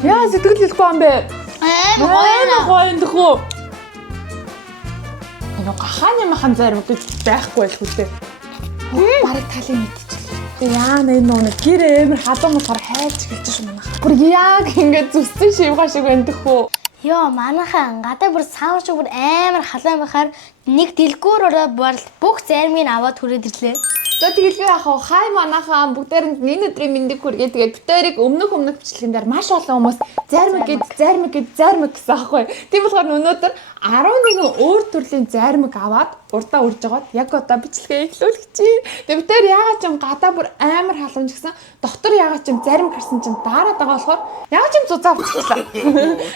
Яа сэтгэл хэлэхгүй юм бэ? Гоё нөхөө. Энэ гахааны махан зарим гэж байхгүй байлгүй дээ. Бараг талын мэдчихлээ. Яа энэ нэг гэр эмэр халуун болохоор хайж эхэлж шүү манайх. Бүр яг ингэж зүссэн шивгаа шиг байна дөхөө. Йоо манайхан гадаа бүр савар шиг бүр амар халуун байхаар нэг дэлгүүр ороод бүх зармыг аваад хүрээд ирлээ. За тэгэлгүй яхаа хай манайхан бүгдээрэнд энэ өдрийн мэндийг хүргээ тэгээд битэрийг өмнөх бичлэгэн дээр маш олон хүмүүс зармиг гэсэн аахгүй. Тийм болохоор өнөөдөр 11 өөр төрлийн зармиг аваад урдаа урж жагаад яг одоо бичлэгээ эхлүүлэх чинь. Тэгээд битэр яагаад ч юм гадаа бүр амар халуун гэсэн доктор яагаад ч юм зармиг харсан чинь дараад байгаа болохоор яагаад ч юм зузаа авчихлаа.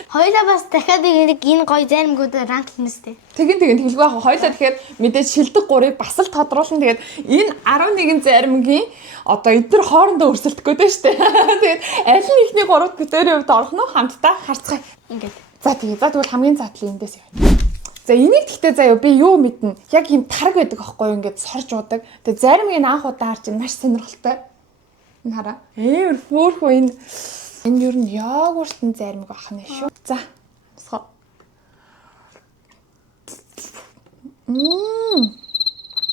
Хоёлаа бас дахиад энэ гоё зармигуудаар ранклнэстэй. Тэгин хэлгүй яхаа хоёлаа тэгэхээр мэдээж шилдэг 3-ыг бас л тодруулна. Тэгээд энэ 11 зармигийн одоо эдгээр хоорондоо өрсөлдөхгүй дээ штэ. Тэгээд аль нь ихний 3-т битэрийн хувьд орох нь хамтдаа харцгаая. Ингээд. За тэгвэл хамгийн задлын эндээс яваа. За энийг гэхдээ заяа би юу мэднэ? Яг юм тараг байдаг аахгүй юу ингээд сорж уудаг. Тэгээд зармигийн анх удаа харж маш сонирхолтой. Энэ хараа. Өөр хөөхөө энэ юу н йогуртын зармиг ахна шүү. За. Босгоо.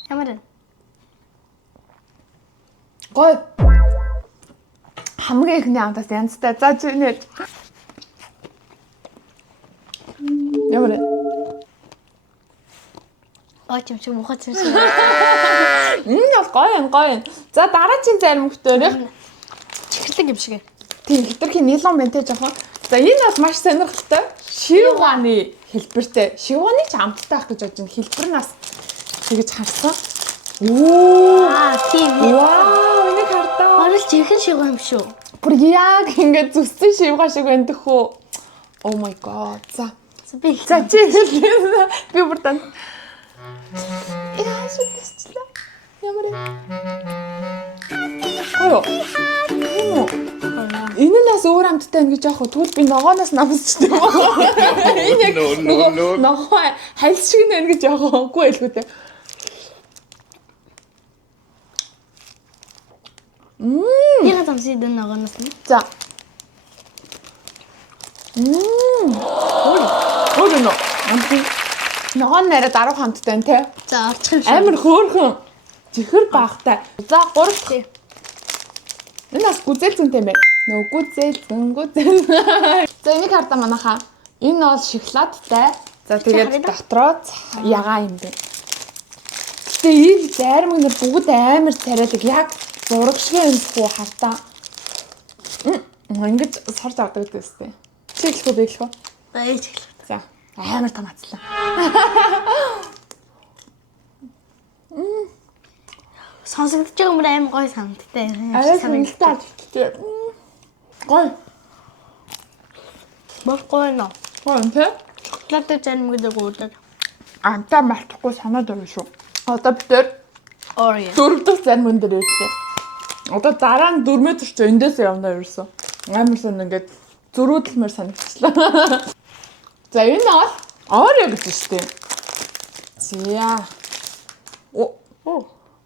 Ямар вэ? Гой. Хамгийн ихний амтаас янзтай. За зүнэ. Ямар вэ? Очим чи мухац юм. Бол гоё. За дараагийн зармигтойрох Чихэрлэг юм шиг. тийм хитрхийн нилон байна те жоохон. За энэ бас маш сонирхолтой. Шивганы хэлбэртэй. Шивганы ч амттай байх гэж бодож байна. Хэлбэр нас тэгэж харсан. Тийм. Вау, энийг хардаа. Орол чихэн шиг юм шүү. Бүр яг ингэж зүссэн шивгаа шиг байна дөхөө. Oh my god. За Би чи хэлээ. Би бүр тань. Яа шигтэсчлээ. Ямар вэ? Энэ нь бас өөр амттай байна гэж яах вэ? Тэгвэл би ногооноос намсчихдээ. Энэ яг ногоо хальс шиг нэ гэж яах вэ? Үгүй байлгүй дээ. яга замсид ногооноос нь. За. Өөр нөө. Ногоон нараа даруй хамттай байна те. За орчих юм шиг. Амар хөөрхөн. Чихэр баахтай. За 3 энэ бас гүзэлцэнтэй юм байна. Нөгөө гүзэлцэн. За энийг хардаа манайхаа. Энэ бол шоколадтай. За тэгээд дотроо ягаа юм бэ. Гэтэ ийм зармиг нар бүгд амар царайдаг. Яг зураг шиг юм хүү хардаа. Ингэж сорж авдаг гэсэн. Чи хэлэхгүй би хэлэхгүй. Ээж хэл. За амар том хацлаа. Сонсогдож байгаа юм аим гоё санагдтай. Санагдтаа. Гой. Баггүй нөө. Гой тэ? Шоколадтай зармигдаг уудаг. Амтаа мартахгүй санаад байна шүү. Одоо бид төр Орё. 4 дахь зармин дээр ирлээ. Одоо дараа нь 4 метр ч эндээс явна ерөөсөн. Амар сон ингээд зөрүүдлмээр санагчлаа. За энэ бол Орё гэж штеп. Зя.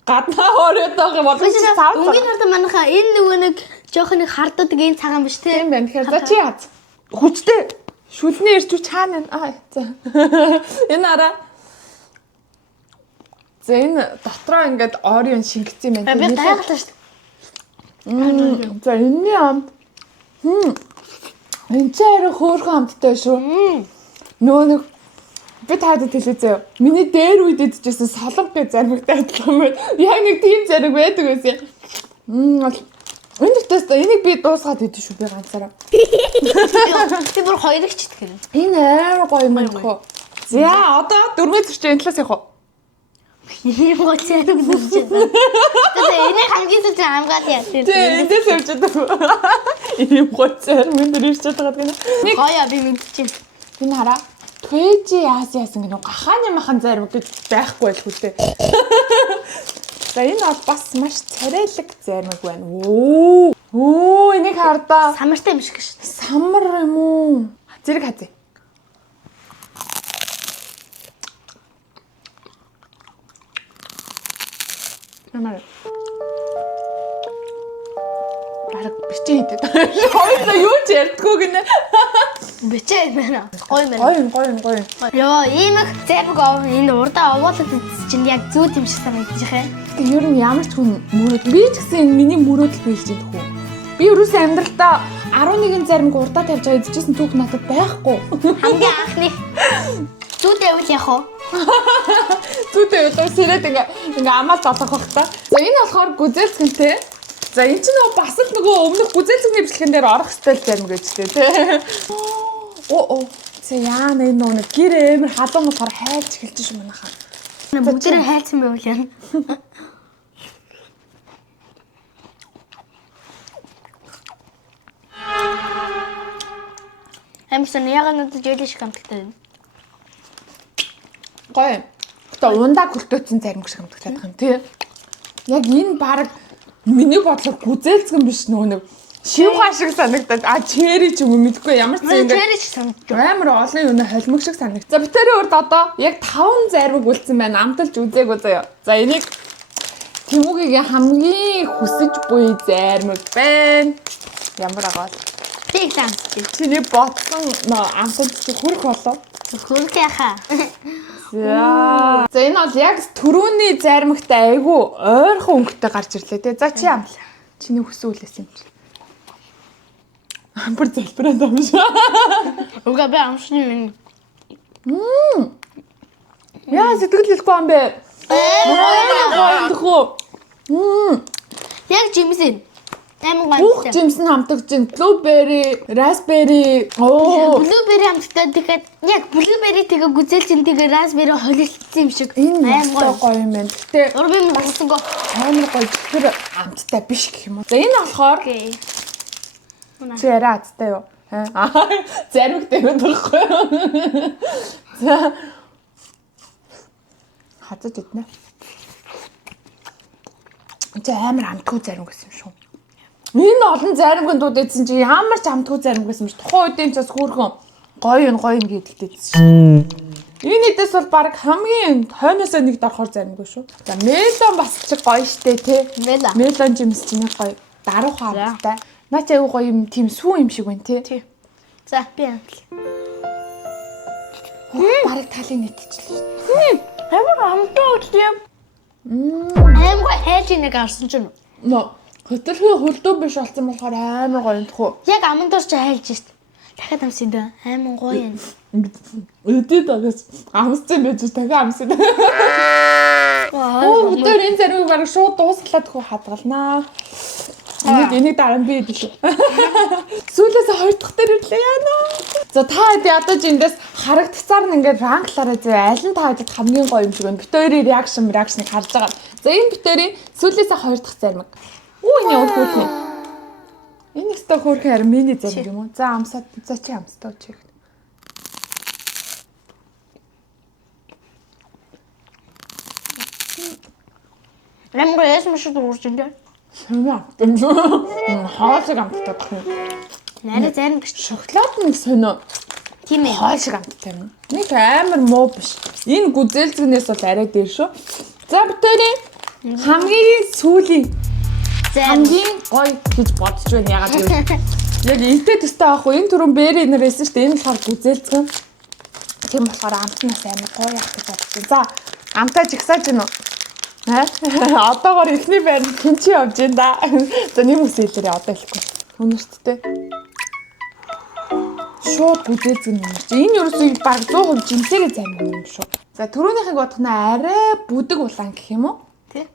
Гаднаа Орётойгоо бодож цаав. Өнгийн хардаа манайхаа энэ нөгөө нэг жоох нэг харддаг энэ цагаан биш те. Тийм байна. Тэгэхээр за чи яз. Хүчтэй. Шүлний ирчүү чаана. За. Энэ араа. За энэ дотроо ингээд Орён шингэсэн юм байна. Би гайхалтай шүү дээ. За энэний амт. Энэ цаараа хөөрхөн амттай шүү. Нөө нэг би таад телевизээ. Миний дээр үед идчихсэн солонг гэж зармигтай адилхан байна. Яг нэг тийм зармиг байдаг байсан. Энэ тест энийг би дуусгаад идэв шүү би ганцаараа. Би бүр хоёрыг ч итгэв. Энэ амар гоё юм байна. За одоо 4 метр ч энэ талаас явах уу? Ийм гоё зармиг зүсэж байна. Тэгээ энийг хамгийн сүүлд хамгаалт яа. Эндээс явж байгаа. Ийм гоё зармиг дээр ирж байгаа гэнэ. Нэг гоё би мэдчихэв. Энэ хараа. Твэжи яасан гэнэ гахааны махан зармиг гэж байхгүй байлгүй дээ. За энэ бол бас маш царайлаг зармиг байна. Энийг хардаа. Самартай юм шиг шүү. Самар юм уу? Зэрэг хазъя. Ямар. Бараг Бичээ хийдэг. Хоёулаа юу ч ярьдгүй гинэ. Бичээ байна. Гоё. Йоо, ийм их зэрэг энэ урдаа овоолоод чинь яг зүү юм шиг санагдаж байна. Тэг ер нь ямар ч хүн мөрөд би ч гэсэн миний мөрөөдөл биелж идэх үү. Би ерөөсөө амьдралдаа 11 зармаг урдаа тавьж байгаа идчихсэн түүх надад байхгүй. Хамгийн анхны зүүтэй үл яах вэ? Түүтэй удаа сэрээд ингээ амаал болох бах та. За энэ болохоор гүзээлцгэнтэй. За энэ ч бас л нөгөө өмнөх гүзээлцгийн бичлэгэн дээр орох стайл зармаг гэж тээ. Оо. За яана энэ нэг гэр эмэр халуун болохоор хайлж эхэлж шүү манайхаа. Бүгдээ хайлсан байвал яа. Амарсан ягаад надад жийлэн шиг амтагтай байна. Гоё. Гэтэ ундаа хөлтөөцсөн зармаг шиг амтагтай байх юм тий. Яг энэ баг миний бодлоор гүзээлцгэн биш нөгөө нэг шивгаа шиг санагдаад чери ч юм уу мэдгүй ямар ч юм чери шиг санагдав. Амар олон юм холимог шиг санагд. За битэрийн урд одоо яг 5 зармаг үлдсэн байна. Амталж үзээгүй заяа. За энийг Тэмүүгийн хамгийн хүсэж буй зармаг байна. Ямар агаа. Тэг амтчих. Чиний ботсон амталж хүрэх болов. Хүрх яхаа. За энэ бол яг түрүүний зармагтай айгүй ойрхон өнгөтэй гарч ирлээ те. За чи амтал. Чиний хүсүүлээс юм чи. Амбар залбираад байгаа юм шиг. Уга би амшны минь. Яа сэтгэл хэлэхгүй юм бэ? Яг жимсэн. Амар Бүх гонтой. жимсэн хамтагч ин blueberry, raspberry. Blueberry амттай тэгэхээр яг blueberry тэгээ гүзээлчин тэгээ raspberry холилдсон юм шиг. Энэ гоё юм байна. Гэтэ Урбын мөсгөө. амар гоё тэр амттай биш гэх юм уу. За энэ болохоор чи яриа азтай юу? Зармагтай юм байхгүй юу? За хатаж иднэ. За амар амтгүй зармаг гэсэн юм шүү. Энэ олон зармагын дууд эзэн чи ямар ч амтгүй зармаг гэсэн юм шүү. Тухайн үеийн ч бас хөөрхөн гоё юм гэдэгтэй гэсэн шүү. Энэ идэс бол баг хамгийн хойноосоо нэгд орохоор зармаг шүү. За мелон бас чи гоё штэ тий. Мелон жимс чинь гоё. Даруух хамттай. Наач аягүй гоё юм тийм сүү юм шиг байна тий. За би амтал. Бараг талын нийтчихлээ. Амар амттай үгүй. Амар хайж нэг арсан ч юм. Хөтөлхий хөлдөө биш болсон болохоор амар гоё юм тхүү. Яг амандор ч хайлж шít. Дахиад амсаа даа. Амар гоё юм. Өдөөд агаас амссан байж дахиад амссан. Өдөр энэ зэрэг бараг шууд дуусгалаад хөө хадгалнаа. Энийг дараа нь би идэлээ. Сүүлээс хоёр дахь дээр ирлээ яана. За та хэд ядаж эндээс харагдцаар нь ингээд ранглаараа зөө аль нь та хэд хамгийн гоё юм шиг байна. Битүүрийн реакшныг харж байгаа. За энэ битүүрийн сүүлээс хоёр дахь зармаг. Энэ хөөрхөн. Энэ өстө хөөрхөн харин миний зармаг юм уу? За амсаад за чи амстаа чиг. Амар ясмаш дуурч энэ. Сонио. Хоолыг амттай байх юм. Нарийн зарим гэж Шоколад нэг сонио. Тийм ээ. Хоол шиг амттай юм. Нэг амар муу биш. Энэ гүзээлцгнээс бол арай дээр шүү. За битүүрийн хамгийн сүүлийн хамгийн гоё гэж бодож байна ягаад гэвэл яг энтэй төстэй аахгүй энэ түрүүн бэри нэрээс шүү дээ. Энэ болохоор гүзээлцгэн. Тийм болохоор амтнаас амар гоё яах гэж бодсон. За амтаа жигсааж гинэ үү? Одоогоор ихний байр хинчи явж байна да. За нэм үсэлэрээ одоо хэлэхгүй. Үнэрттэй. Шууд гүзээлцгэн юм чи. Энэ ерөөсөө баг 100% жимсэгээ зарим юм шүү. За түрүүнийхийг бодох нь арай бүдэг улаан гэх юм уу? Тий.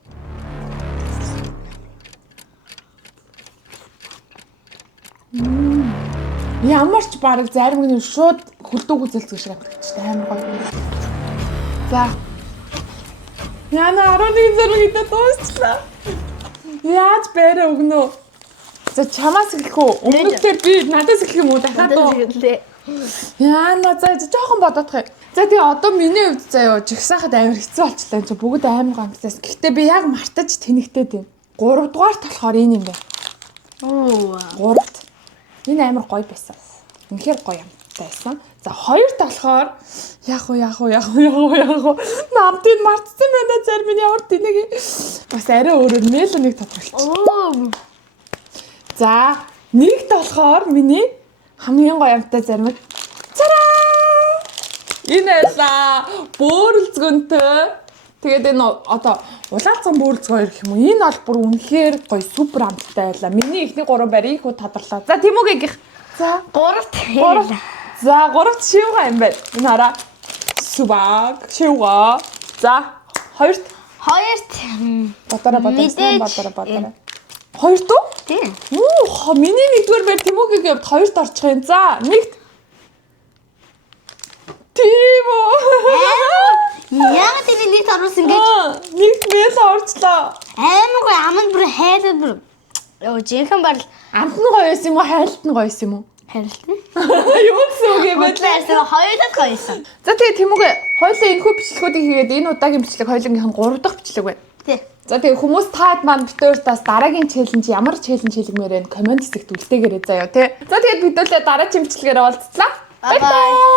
Ямар ч баг зарим нь шууд хөлдөө гүзээлцгэн шиг амтчихтай амар гоё. За. Яна 11 зэрэг идэ дуусчлаа. Яаж бэрэ өгнө? За чамаас эхлэх үү? Өмнөдөө би надаас эхлэх юм уу? Дахиад уу? Яна за жоохон бодох юм. За тэгээ одоо миний хувьд заяа жигсаахад амар хэцүү болчихлоо. Чи бүгд амар гомдсон. Гэхдээ би яг мартаж тэнэгтэй тийм. 3 дугаарт болохоор энэ юм байна. Оо. 3-т. Энэ амар гоё байсан. Үнэхээр гоё юм байсан. За 2-т болохоор яах вэ? Намтын мартсан байна зарим нь ямар тэнэг. Бас арай өөрөөр мелоныг тодорхойлчих. Оо. За, нэгт болохоор миний хамгийн гоё амттай зармаг. Цараа! Энэ байлаа. Бөөрөлцгөнтэй. Тэгээд энэ одоо улаалцсан бөөрөлцгөө гэх юм уу? Энэ бол бүр үнэхээр гоё супер амттай байлаа. Миний ихний 3 байр ийхүү тодорлоо. За, Тимүгийнх. За, 3. За, 3-т шивга юм байна. Энэ хараа. Субаг, шивга. За, 2-т. 2-т. Батара. 2-т үү? Тийм. Миний 1-р байр Тимүгийн явд 2-т орчих юм. За, 1-т. Тимү. Яагаад энэ нэг оруулсан гэж? 1-т мэл орчлоо. Аймаг аманд бүр хайртай бүр. Йоо, жинхэнэ бар Амт нь гоё юм уу, хайлт нь гоё юм уу? хайртай. Юу гэсэн үг юм бэ? Бодлоорсон хоёулаа гоёсон. За тэгээ Тимүгэ хоёулаа энэхүү бичлэгүүдийг хийгээд энэ удаагийн бичлэг хоёулынх нь 3 дахь бичлэг байна. Тий. За тэгээ хүмүүс таад маань битүүртаас дараагийн челленж ямар челленж хэлмээр вэ? Комент хэсэгт үлдээгээрэй заяа тий. За тэгээд бидүүлээ дараагийн бичлэгээр уулзлаа. Bye bye.